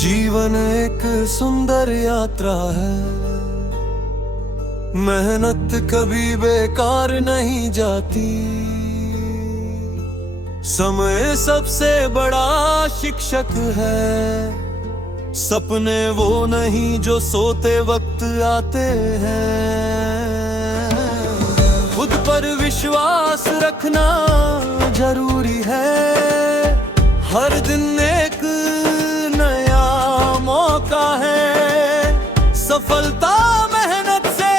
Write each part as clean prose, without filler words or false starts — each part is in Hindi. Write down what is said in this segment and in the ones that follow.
जीवन एक सुंदर यात्रा है, मेहनत कभी बेकार नहीं जाती। समय सबसे बड़ा शिक्षक है, सपने वो नहीं जो सोते वक्त आते हैं। खुद पर विश्वास रखना जरूरी है, हर दिन एक नया मौका है। सफलता मेहनत से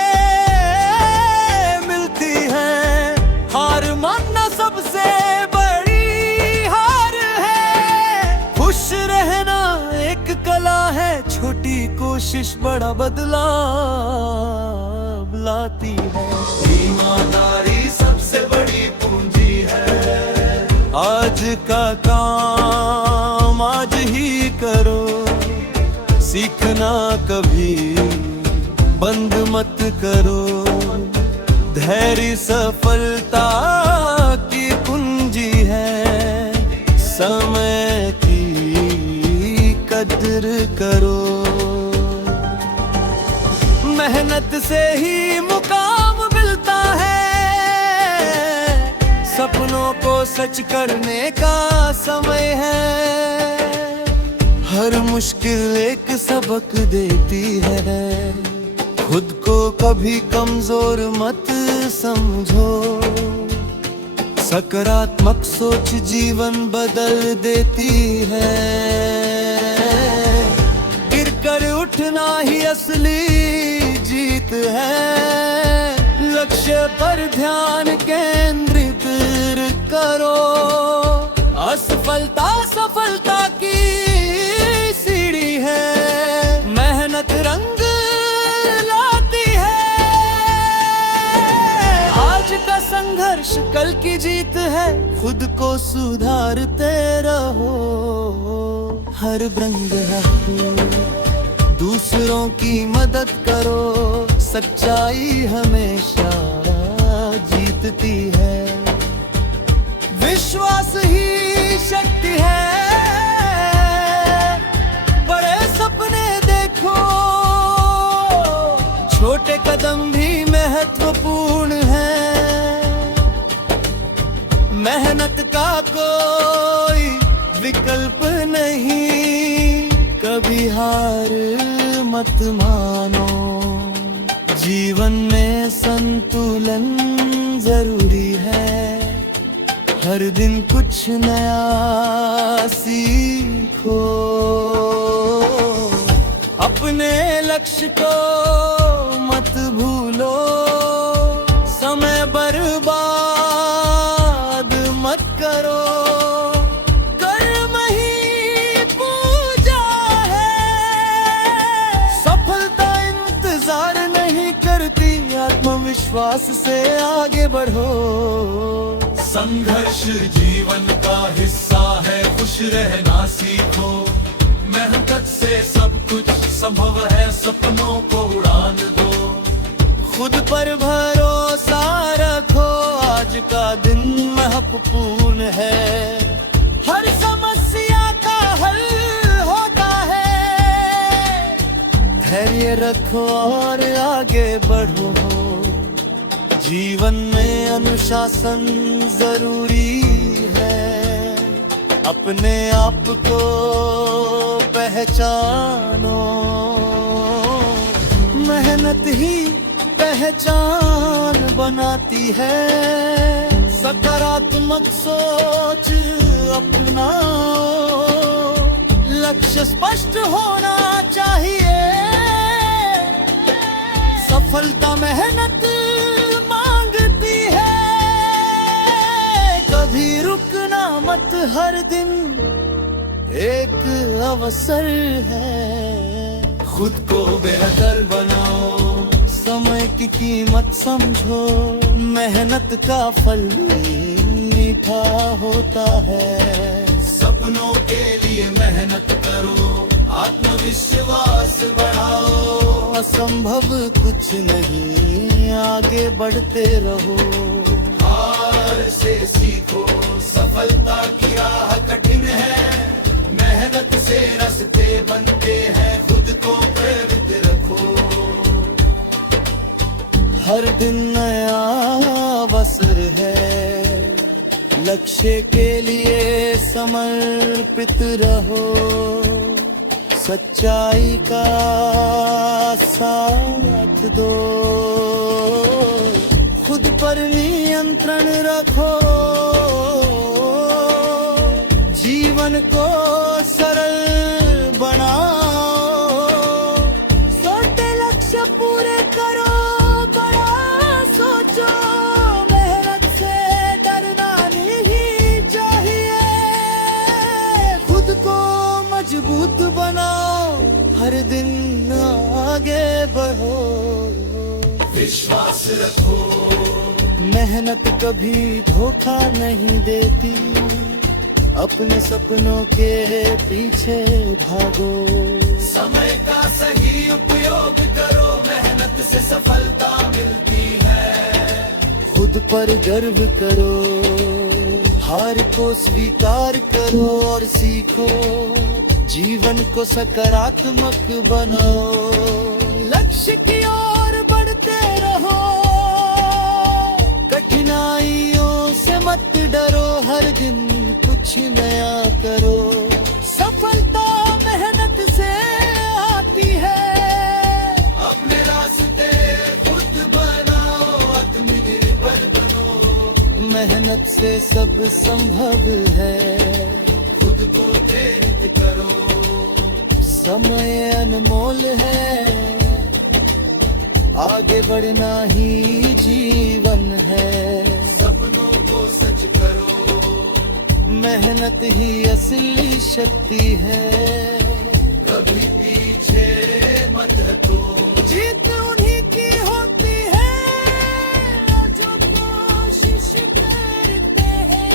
मिलती है, हार मानना सबसे बड़ी हार है। खुश रहना एक कला है, छोटी कोशिश बड़ा बदलाव लाती है। ईमानदारी सबसे बड़ी पूंजी है, आज का काम आज ही करो। सीखना कभी बंद मत करो, धैर्य सफलता की कुंजी है। समय की कदर करो, मेहनत से ही मुकाम मिलता है। सपनों को सच करने का समय है, हर मुश्किल एक सबक देती है। खुद को कभी कमजोर मत समझो, सकारात्मक सोच जीवन बदल देती है। गिरकर उठना ही असली जीत है, लक्ष्य पर ध्यान केंद्रित करो। असफलता सफलता की सीढ़ी है, मेहनत रंग लाती है। आज का संघर्ष कल की जीत है, खुद को सुधारते रहो। हर रंग दूसरों की मदद करो, सच्चाई हमेशा जीतती है। विश्वास ही शक्ति है, बड़े सपने देखो। छोटे कदम भी महत्वपूर्ण हैं, मेहनत का कोई विकल्प नहीं। कभी हार मत मानो, जीवन में संतुलन जरूरी है। हर दिन कुछ नया सीखो, अपने लक्ष्य को मत भूलो। समय बर्बाद मत करो, कर्म ही पूजा है। सफलता इंतजार नहीं करती, आत्मविश्वास से आगे बढ़ो। संघर्ष जीवन का हिस्सा है, खुश रहना सीखो। मेहनत से सब कुछ संभव है, सपनों को उड़ान दो। खुद पर भरोसा रखो, आज का दिन महत्वपूर्ण है। हर समस्या का हल होता है, धैर्य रखो और आगे बढ़ो। जीवन में अनुशासन जरूरी है, अपने आप को पहचानो। मेहनत ही पहचान बनाती है, सकारात्मक सोच अपनाओ। लक्ष्य स्पष्ट होना चाहिए, सफलता मेहनत मत। हर दिन एक अवसर है, खुद को बेहतर बनाओ। समय की कीमत समझो, मेहनत का फल मीठा होता है। सपनों के लिए मेहनत करो, आत्मविश्वास बढ़ाओ। असंभव कुछ नहीं, आगे बढ़ते रहो। हार से सीखो, सफलता की राह कठिन है, मेहनत से रास्ते बनते लक्ष्य के लिए समर्पित रहो, सच्चाई का साथ दो, खुद पर नियंत्रण रखो, जीवन को सरल बनाओ, छोटे लक्ष्य पूरे करो, बड़ा सोचो, मेहनत से डरना नहीं चाहिए, खुद को मजबूत बनाओ, हर दिन आगे बढ़ो, विश्वास रखो, मेहनत कभी धोखा नहीं देती, अपने सपनों के पीछे भागो, समय का सही उपयोग करो, मेहनत से सफलता मिलती है, खुद पर गर्व करो, हार को स्वीकार करो और सीखो, जीवन को सकारात्मक बनाओ, लक्ष्य की ओर बढ़ते रहो, कठिनाइयों से मत डरो, हर दिन कुछ नया करो, सफलता मेहनत से आती है, अपने रास्ते खुद बनाओ, आत्मनिर्भर बनो, मेहनत से सब संभव है, खुद को प्रेरित करो, समय अनमोल है, आगे बढ़ना ही जीवन है, सपनों को सच करो, मेहनत ही असली शक्ति है, कभी पीछे मत हटो, जीत उन्हीं की होती है जो कोशिश करते हैं।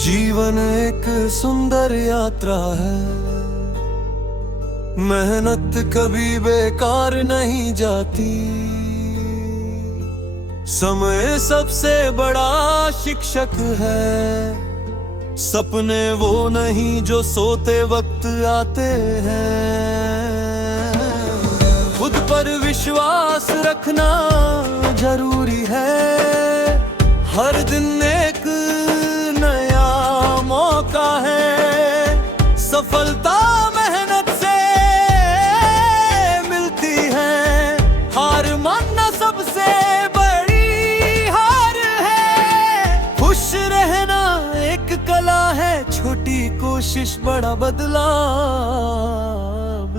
जीवन एक सुंदर यात्रा है, मेहनत कभी बेकार नहीं जाती, समय सबसे बड़ा शिक्षक है, सपने वो नहीं जो सोते वक्त आते हैं। खुद पर विश्वास रखना जरूरी है, हर दिन एक नया मौका है। सफलता मेहनत से मिलती है, हार मानना सबसे बड़ी हार है। खुश रहना एक कला है, छोटी कोशिश बड़ा बदलाव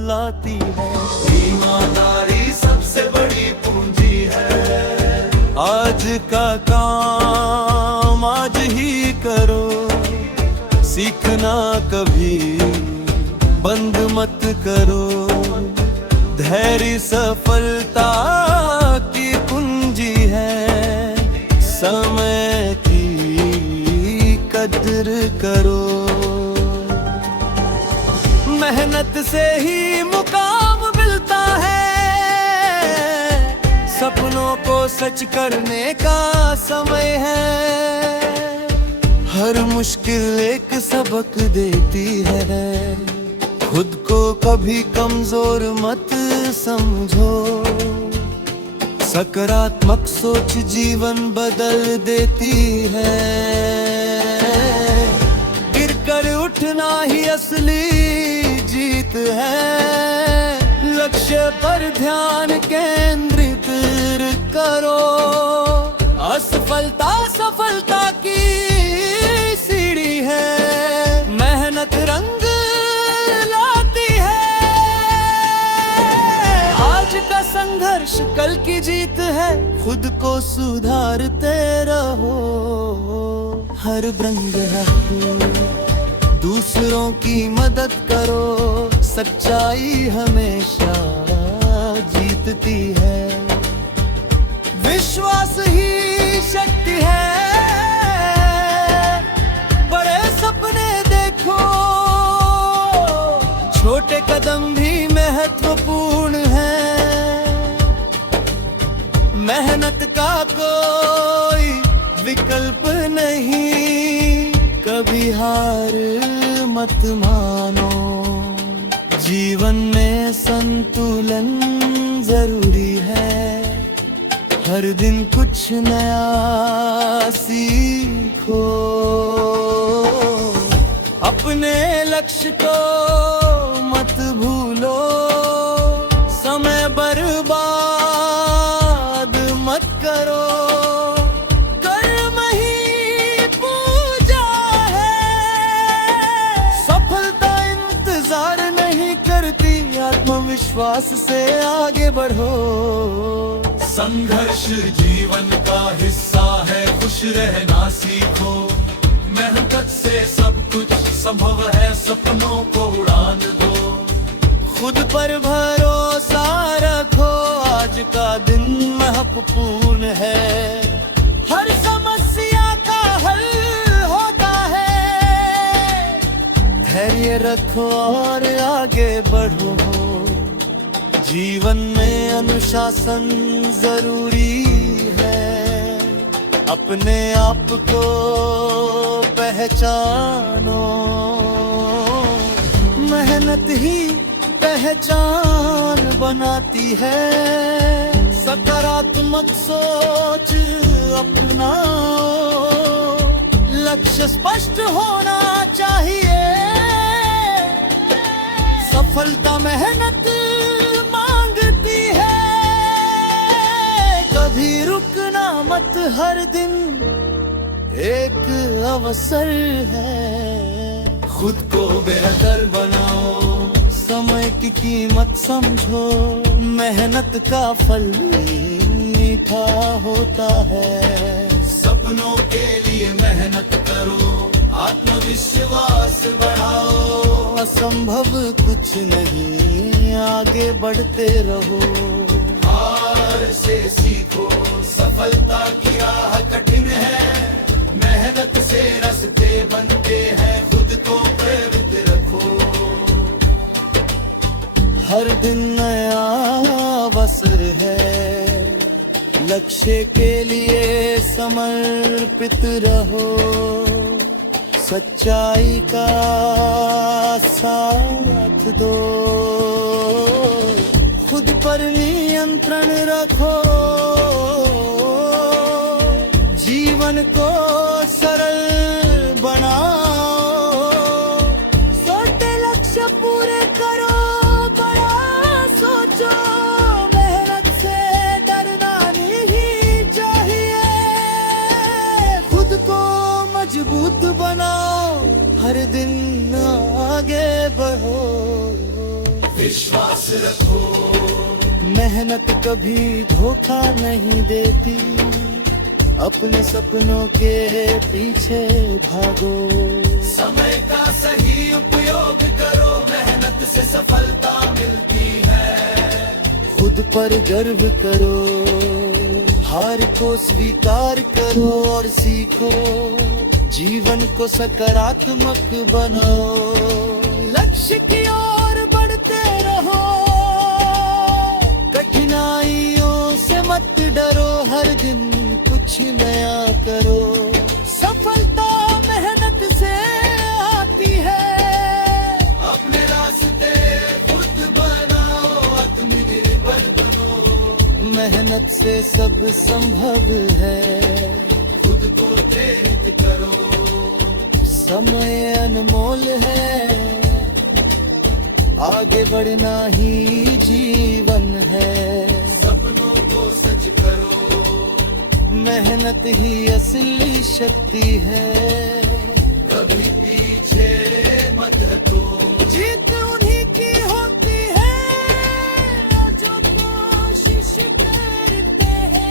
लाती है। ईमानदारी सबसे बड़ी पूंजी है। आज का काम आज ही करो, सीखना कभी बंद मत करो। धैर्य सफलता की कुंजी है, समय की कदर करो। मेहनत से ही मुकाम मिलता है, सपनों को सच करने का समय है। हर मुश्किल एक सबक देती है, खुद को कभी कमजोर मत समझो। सकारात्मक सोच जीवन बदल देती है, गिरकर उठना ही असली जीत है। लक्ष्य पर ध्यान केंद्रित करो, असफलता सफलता की सीढ़ी है। मेहनत रंग लाती है, आज का संघर्ष कल की जीत है। खुद को सुधारते रहो, हर रंग रखो, दूसरों की मदद करो। सच्चाई हमेशा जीतती है, विश्वास ही शक्ति है। बड़े सपने देखो, छोटे कदम भी महत्वपूर्ण है। मेहनत का कोई विकल्प नहीं, कभी हार मत मानो। जीवन में संतुलन जरूरी है, हर दिन कुछ नया सीखो। अपने लक्ष्य को मत भूलो, समय बर्बाद मत करो। आत्मविश्वास से आगे बढ़ो। संघर्ष जीवन का हिस्सा है, खुश रहना सीखो। मेहनत से सब कुछ संभव है, सपनों को उड़ान दो। खुद पर भरोसा रखो, आज का दिन महत्वपूर्ण है। हर समस्या का हल होता है, धैर्य रखो और आगे बढ़ो। जीवन में अनुशासन जरूरी है, अपने आप को पहचानो। मेहनत ही पहचान बनाती है, सकारात्मक सोच अपनाओ। लक्ष्य स्पष्ट होना चाहिए, सफलता मेहनत मांगती है। कभी रुकना मत, हर दिन एक अवसर है। खुद को बेहतर बनाओ, समय की कीमत समझो। मेहनत का फल मीठा होता है। सपनों के लिए मेहनत करो, आत्मविश्वास बढ़ाओ। असंभव कुछ नहीं, आगे बढ़ते रहो। हार से सीखो, सफलता की राह कठिन है। मेहनत से रास्ते बनते हैं, खुद को प्रेरित रखो। हर दिन नया अवसर है, लक्ष्य के लिए समर्पित रहो। सच्चाई का साथ दो, खुद पर नियंत्रण रखो, जीवन को सरल बनाओ, छोटे लक्ष्य पूरे करो, बड़ा सोचो, मेहनत से डरना नहीं चाहिए, खुद को मजबूत बनाओ, हर दिन आगे बढ़ो, विश्वास रखो, मेहनत कभी धोखा नहीं देती, अपने सपनों के पीछे भागो, समय का सही उपयोग करो, मेहनत से सफलता मिलती है, खुद पर गर्व करो, हार को स्वीकार करो और सीखो, जीवन को सकारात्मक बनाओ, लक्ष्य की ओर बढ़ते रहो, कठिनाइयों से मत डरो, हर दिन कुछ नया करो, सफलता मेहनत से आती है, अपने रास्ते खुद बनाओ, आत्मनिर्भर बनो, मेहनत से सब संभव है, खुद को प्रेरित करो, समय अनमोल है, आगे बढ़ना ही जीवन है, सपनों को सच करो, मेहनत ही असली शक्ति है, कभी पीछे मत हटो, जीत उन्हीं की होती है जो कोशिश करते हैं।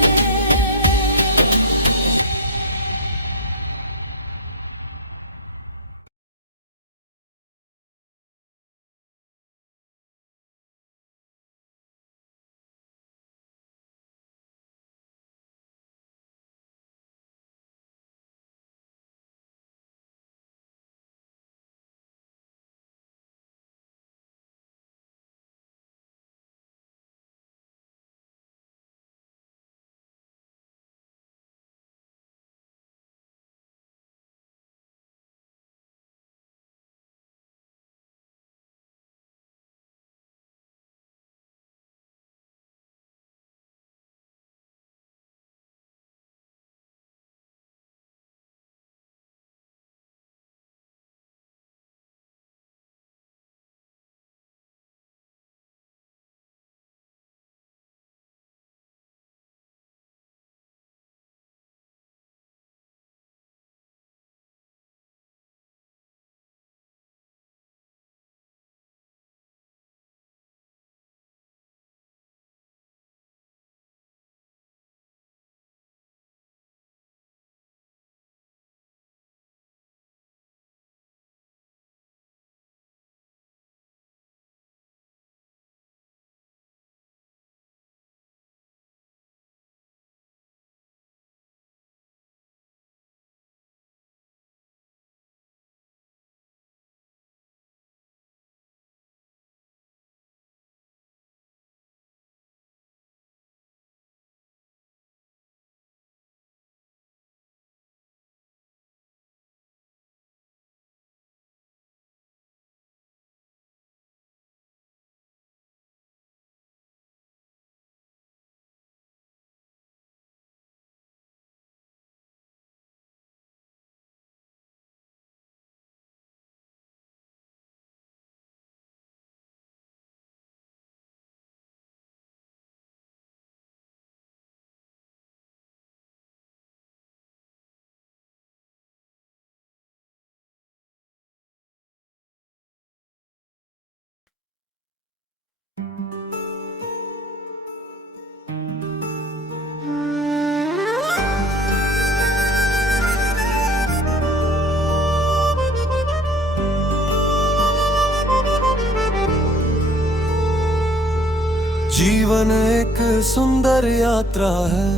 जीवन एक सुंदर यात्रा है,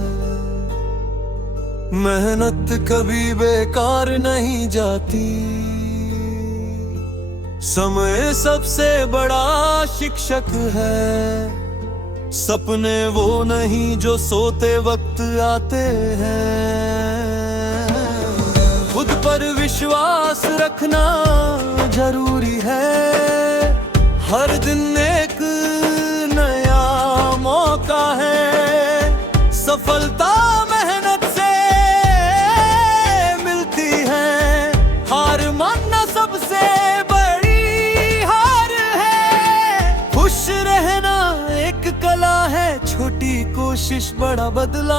मेहनत कभी बेकार नहीं जाती, समय सबसे बड़ा शिक्षक है, सपने वो नहीं जो सोते वक्त आते हैं, खुद पर विश्वास रखना जरूरी है। हर दिन एक नया मौका है। सफलता मेहनत से मिलती है। हार मानना सबसे बड़ी हार है। खुश रहना एक कला है। छोटी कोशिश बड़ा बदलाव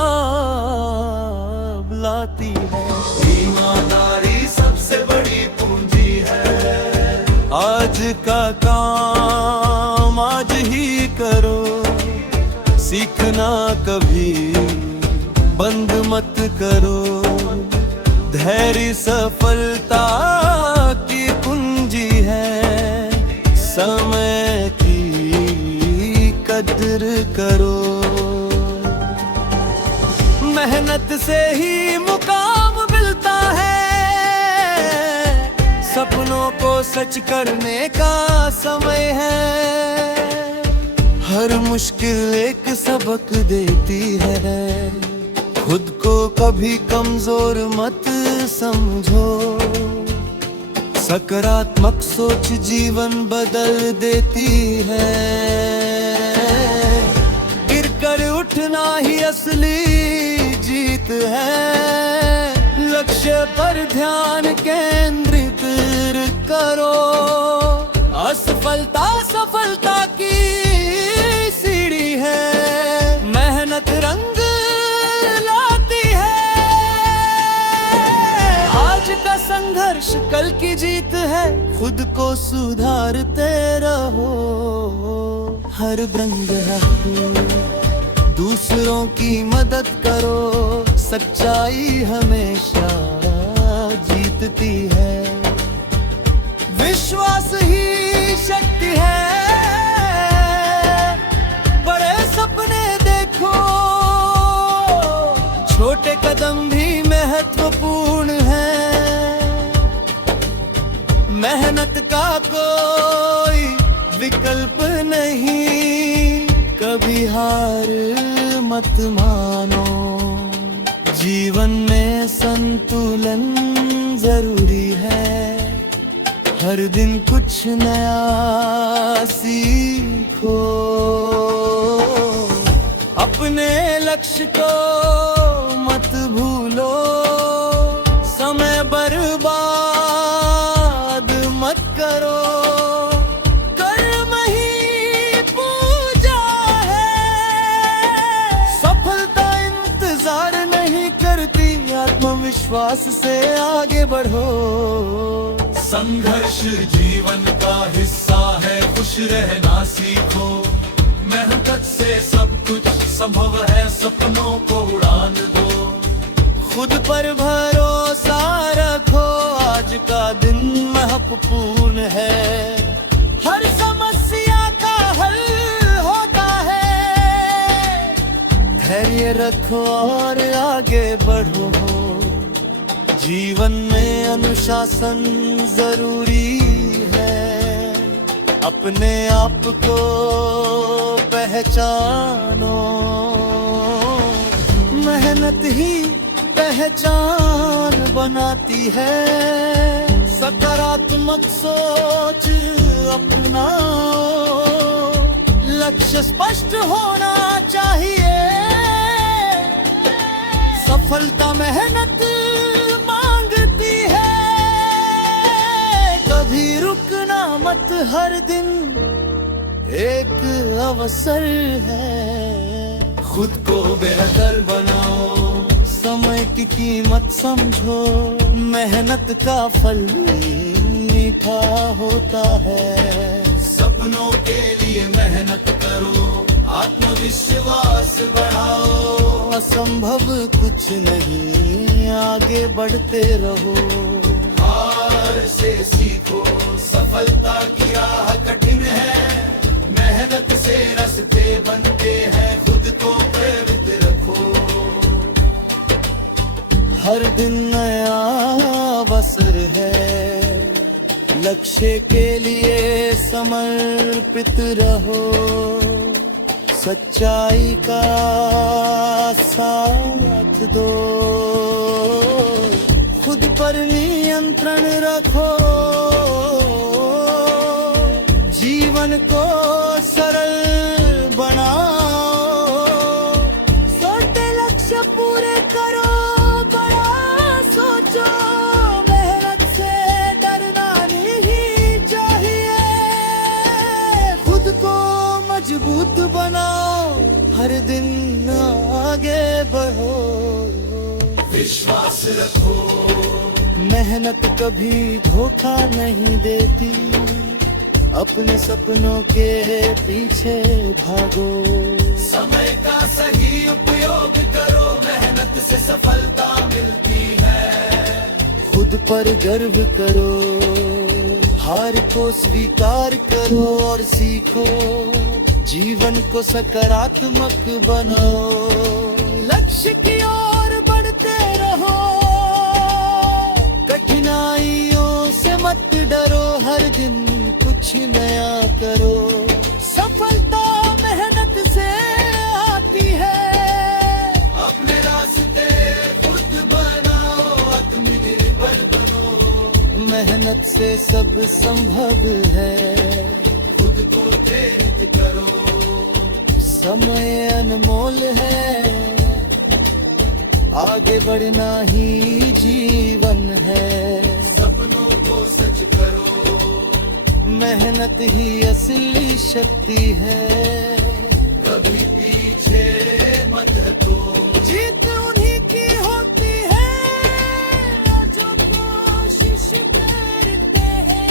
लाती है। ईमानदारी सबसे बड़ी पूंजी है। आज का काम आज ही करो। सीखना कभी बंद मत करो। धैर्य सफलता की कुंजी है। समय की कदर करो। मेहनत से ही मुकाम मिलता है। सपनों को सच करने का समय है। हर मुश्किल एक सबक देती है। खुद को कभी कमजोर मत समझो। सकारात्मक सोच जीवन बदल देती है। गिरकर उठना ही असली जीत है। लक्ष्य पर ध्यान केंद्रित करो। असफलता सफलता की सीढ़ी है। मेहनत रंग लाती है। आज का संघर्ष कल की जीत है। खुद को सुधारते रहो। हर रंग रखो। दूसरों की मदद करो। सच्चाई हमेशा जीतती है। विश्वास ही शक्ति है। बड़े सपने देखो। छोटे कदम भी महत्वपूर्ण है। मेहनत का कोई विकल्प नहीं। कभी हार मत मानो। जीवन में संतुलन जरूरी है। हर दिन कुछ नया सीखो। अपने लक्ष्य को मत भूलो। समय बर्बाद मत करो। कर्म ही पूजा है। सफलता इंतजार नहीं करती। आत्मविश्वास से आगे बढ़ो। संघर्ष जीवन का हिस्सा है। खुश रहना सीखो। मेहनत से सब कुछ संभव है। सपनों को उड़ान दो। खुद पर भरोसा रखो। आज का दिन महत्वपूर्ण है। हर समस्या का हल होता है। धैर्य रखो और आगे बढ़ो। जीवन में अनुशासन जरूरी है। अपने आप को पहचानो। मेहनत ही पहचान बनाती है। सकारात्मक सोच अपनाओ। लक्ष्य स्पष्ट होना चाहिए। सफलता मेहनत मांगती है। कभी रुकना मत। हर दिन एक अवसर है। खुद को बेहतर बनाओ। समय की कीमत समझो। मेहनत का फल मीठा होता है। सपनों के लिए मेहनत करो। आत्मविश्वास बढ़ाओ। असंभव कुछ नहीं। आगे बढ़ते रहो। हार से सीखो। सफलता की राह कठिन है। मेहनत से रास्ते बनते हैं। खुद को प्रेरित रखो। हर दिन नया अवसर है। लक्ष्य के लिए समर्पित रहो। सच्चाई का साथ दो। खुद पर नियंत्रण रखो, जीवन को सरल बनाओ। छोटे लक्ष्य पूरे करो, बड़ा सोचो, मेहनत से डरना नहीं चाहिए। खुद को मजबूत बनाओ, हर दिन आगे बढ़ो। विश्वास रखो, मेहनत कभी धोखा नहीं देती, अपने सपनों के पीछे भागो। समय का सही उपयोग करो, मेहनत से सफलता मिलती है। खुद पर गर्व करो, हार को स्वीकार करो और सीखो, जीवन को सकारात्मक बनाओ। लक्ष्य की ओर बढ़ते रहो, कठिनाइयों से मत डरो, हर दिन कुछ नया करो। सफलता मेहनत से आती है, अपने रास्ते खुद बनाओ, आत्मनिर्भर बनो। मेहनत से सब संभव है, खुद को प्रेरित करो। समय अनमोल है, आगे बढ़ना ही जीवन है। सपनों को सच करो, मेहनत ही असली शक्ति है। कभी पीछे मत हटो। जीत उन्हीं की होती है जो कोशिश करते हैं।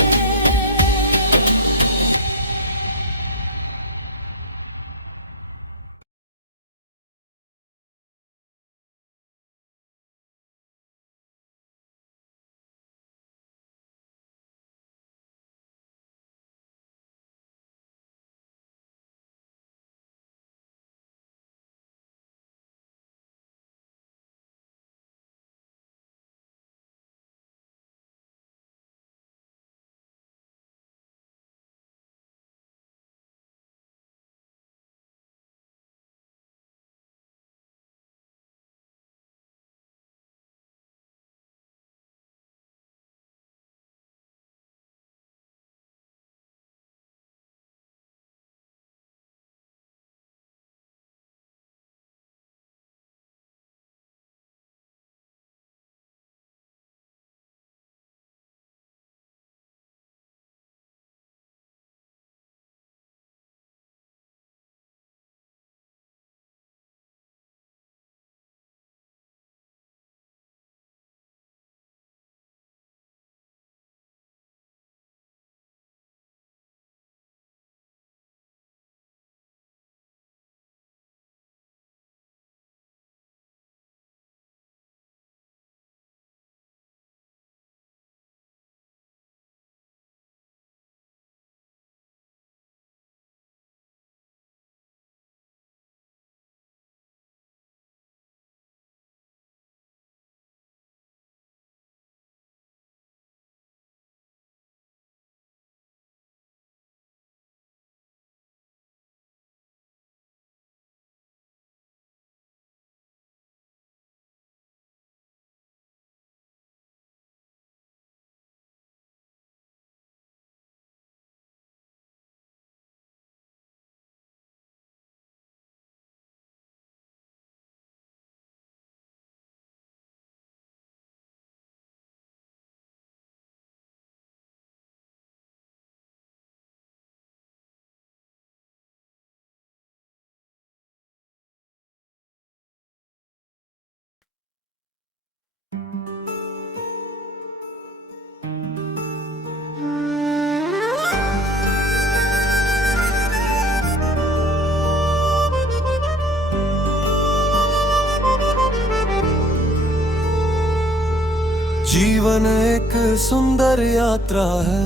जीवन एक सुंदर यात्रा है,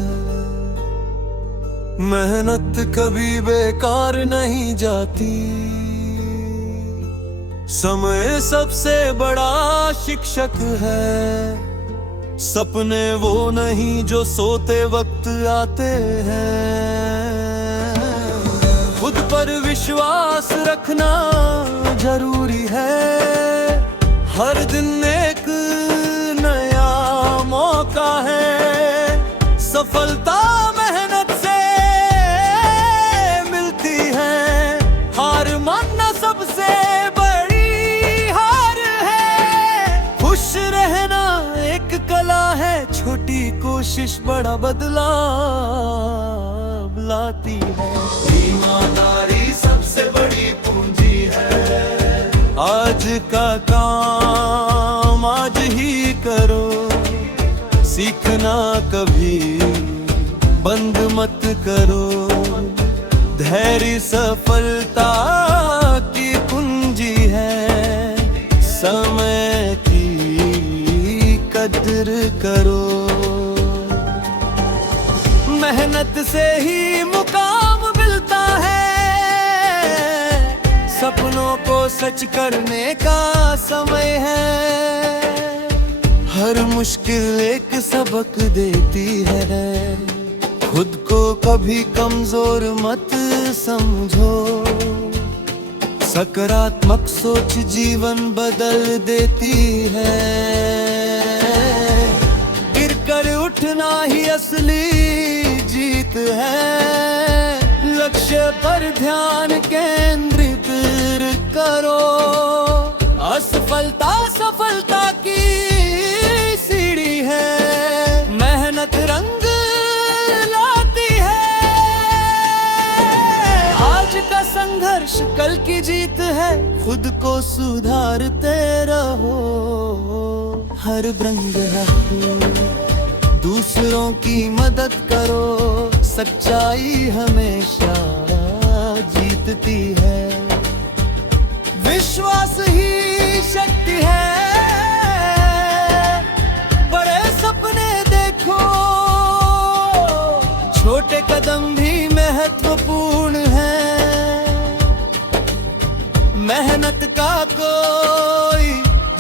मेहनत कभी बेकार नहीं जाती। समय सबसे बड़ा शिक्षक है, सपने वो नहीं जो सोते वक्त आते हैं। खुद पर विश्वास रखना जरूरी है, हर दिन एक नया सफलता मेहनत से मिलती है, हार मानना सबसे बड़ी हार है। खुश रहना एक कला है, छोटी कोशिश बड़ा बदलाव लाती है। ईमानदारी सबसे बड़ी पूंजी है। आज का काम आज ही करो, सीखना कभी बंद मत करो। धैर्य सफलता की कुंजी है, समय की कदर करो। मेहनत से ही मुकाम मिलता है, सपनों को सच करने का समय है। हर मुश्किल एक सबक देती है, खुद को कभी कमजोर मत समझो। सकारात्मक सोच जीवन बदल देती है, गिरकर उठना ही असली जीत है। लक्ष्य पर ध्यान केंद्रित करो, असफलता सफलता की सीढ़ी है। मेहनत रंग लाती है, आज का संघर्ष कल की जीत है। खुद को सुधारते रहो, हर रंग रखो, दूसरों की मदद करो। सच्चाई हमेशा जीतती है, विश्वास ही शक्ति है। बड़े सपने देखो, छोटे कदम भी महत्वपूर्ण है। मेहनत का कोई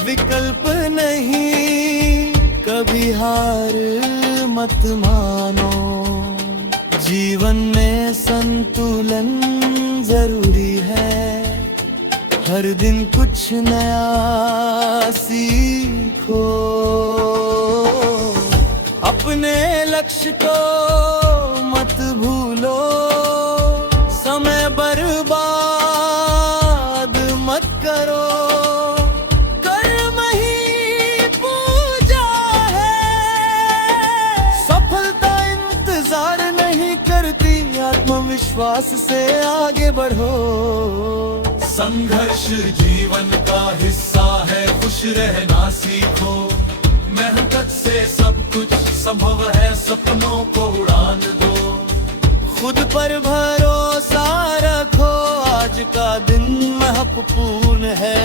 विकल्प नहीं, कभी हार मत मानो। जीवन में संतुलन जरूरी है, हर दिन कुछ नया सीखो। अपने लक्ष्य को मत भूलो, समय बर्बाद मत करो। कर्म ही पूजा है, सफलता इंतजार नहीं करती। आत्मविश्वास से आगे बढ़ो। संघर्ष जीवन का हिस्सा है, खुश रहना सीखो। मेहनत से सब कुछ संभव है, सपनों को उड़ान दो। खुद पर भरोसा रखो, आज का दिन महत्वपूर्ण है।